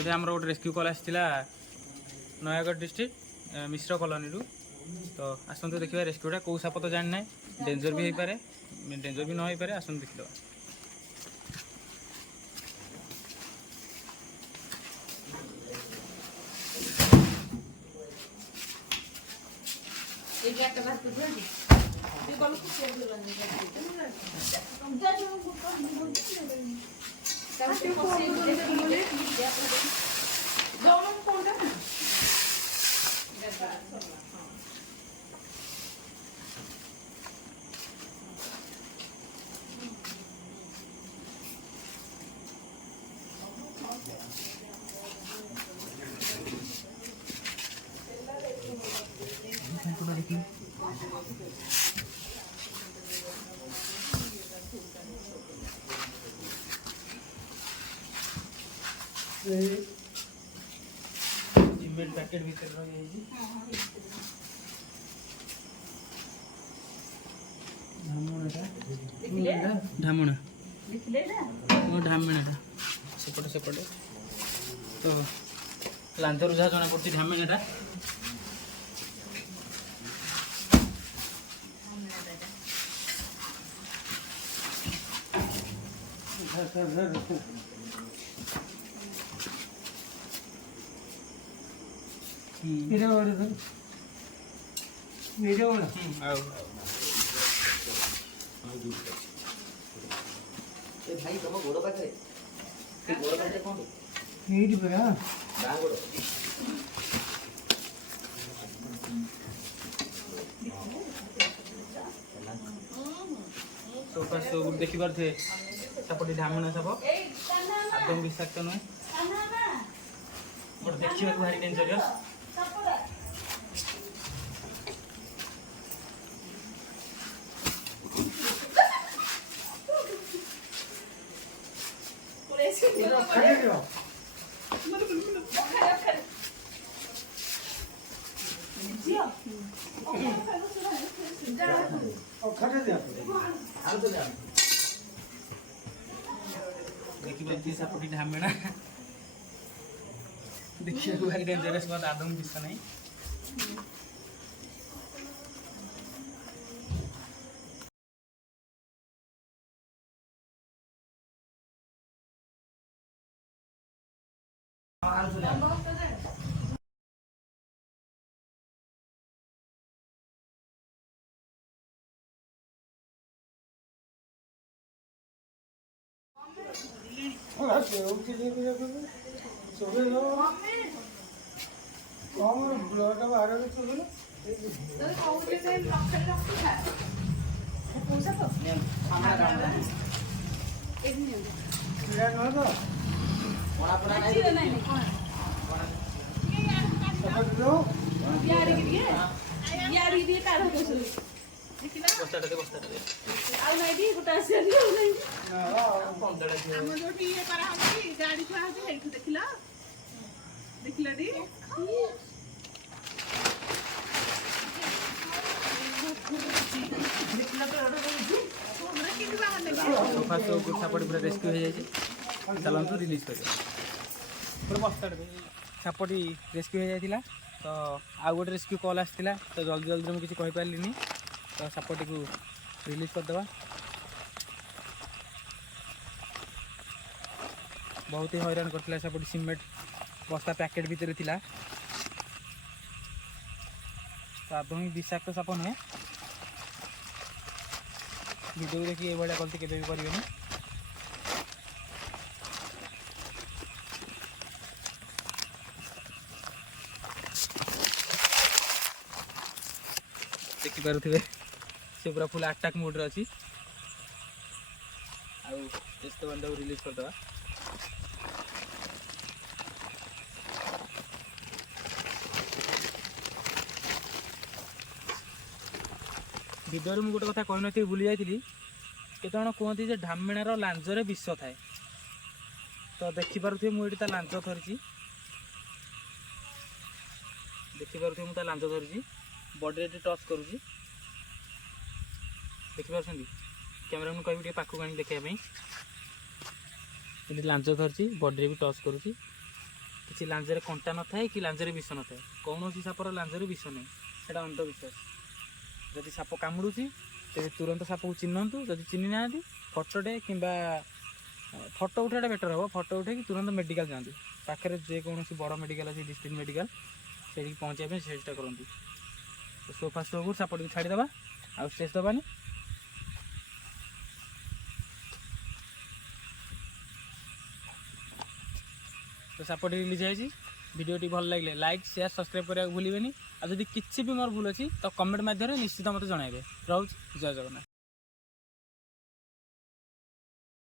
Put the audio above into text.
देखिपारे आम गोटे रेस्क्यू कल आसाला नयागढ़ डिस्ट्रिक्ट मिश्र कॉलोनी रु तो आसतु देखिए रेस्क्यूटा कौ साप तो जानी ना डेंजर भी हो पारे डेंजर भी न हो पारे आसतु देखिद सिमेंट पैकेट भीतर रही ढामणा ढामणा सेपटे सेपटे तो लांथरू जहाँ जना पड़ी ढामणाटा भाई तुम गोड़ पाखे गोड़ पाखे कौन सोफा सो देखी पारे सापटी ढामणा साप आदम विषाक्त नुहे बट देखा भारी डेंजरियस देखिए सापटी ढामणा देखिए भारी डेंजरस बात आदम किस नहीं सोफा सो सापटी पूरा रेस्क्यू हो जाए चलतु रिलीज कर सापटी रेस्क्यू हो जाता तो आउ गोटे रेस्क्यू कॉल आसाला तो जल्दी जल्दी मुझे किसी कहींपारे तो सापटी को रिलीज करदे बहुत ही हैरान करता सापटी सिमेंट बस्ता पैकेट भितर थिला तो आदमी विषाक्त साप नुहे वीडियो देखिए ये गलती केवे भी करें देखिपे से पूरा फुल अटैक मोड रे अच्छी आस्ते रिलीज करदे वीडियो मुझे गोटे कथा कही नी भूली जाइली केत जन कहती जे ढामणार लांजरे विष थाए तो देखिपे मुझे लांज धरी देखिपे मुझे लांज धरी बॉडी टच करुँची देखिपार कैमेरा मैं कह पाखक आनी देखा लांज धरची बॉडी भी टच करुँची କିଛି ଲାଞ୍ଜରେ କଣ୍ଟା ନଥାଏ କି ଲାଞ୍ଜରେ ବିଷ ନଥାଏ। କୌଣସି ସାପର ଲାଞ୍ଜରେ ବିଷ ନାହିଁ, ସେଇଟା ଅନ୍ଧବିଶ୍ୱାସ। ଯଦି ସାପ କାମୁଡ଼ୁଛି ତେବେ ତୁରନ୍ତ ସାପକୁ ଚିହ୍ନନ୍ତୁ। ଯଦି ଚିହ୍ନି ନାହାନ୍ତି ଫଟୋଟେ କିମ୍ବା ଫଟୋ ଉଠାଇଟା ବେଟର୍ ହେବ। ଫଟୋ ଉଠାଇକି ତୁରନ୍ତ ମେଡ଼ିକାଲ ଯାଆନ୍ତୁ। ପାଖରେ ଯେକୌଣସି ବଡ଼ ମେଡ଼ିକାଲ ଅଛି, ଡିଷ୍ଟ୍ରିକ୍ଟ ମେଡ଼ିକାଲ, ସେଇଠିକି ପହଞ୍ଚିବା ପାଇଁ ଚେଷ୍ଟା କରନ୍ତୁ। ସୋଫା ସୋକୁ ସାପଟିକୁ ଛାଡ଼ିଦେବା, ଆଉ ଷ୍ଟ୍ରେସ୍ ଦେବାନି। ତ ସାପଟି ରିଲିଜ୍ ହେଇଛି। ଭିଡ଼ିଓଟି ଭଲ ଲାଗିଲେ ଲାଇକ୍, ସେୟାର, ସବସ୍କ୍ରାଇବ୍ କରିବାକୁ ଭୁଲିବେନି। ଆଉ ଯଦି କିଛି ବି ମୋର ଭୁଲ ଅଛି ତ କମେଣ୍ଟ ମାଧ୍ୟମରେ ନିଶ୍ଚିତ ମୋତେ ଜଣାଇବେ। ରହୁଛି, ଜୟ ଜଗନ୍ନାଥ।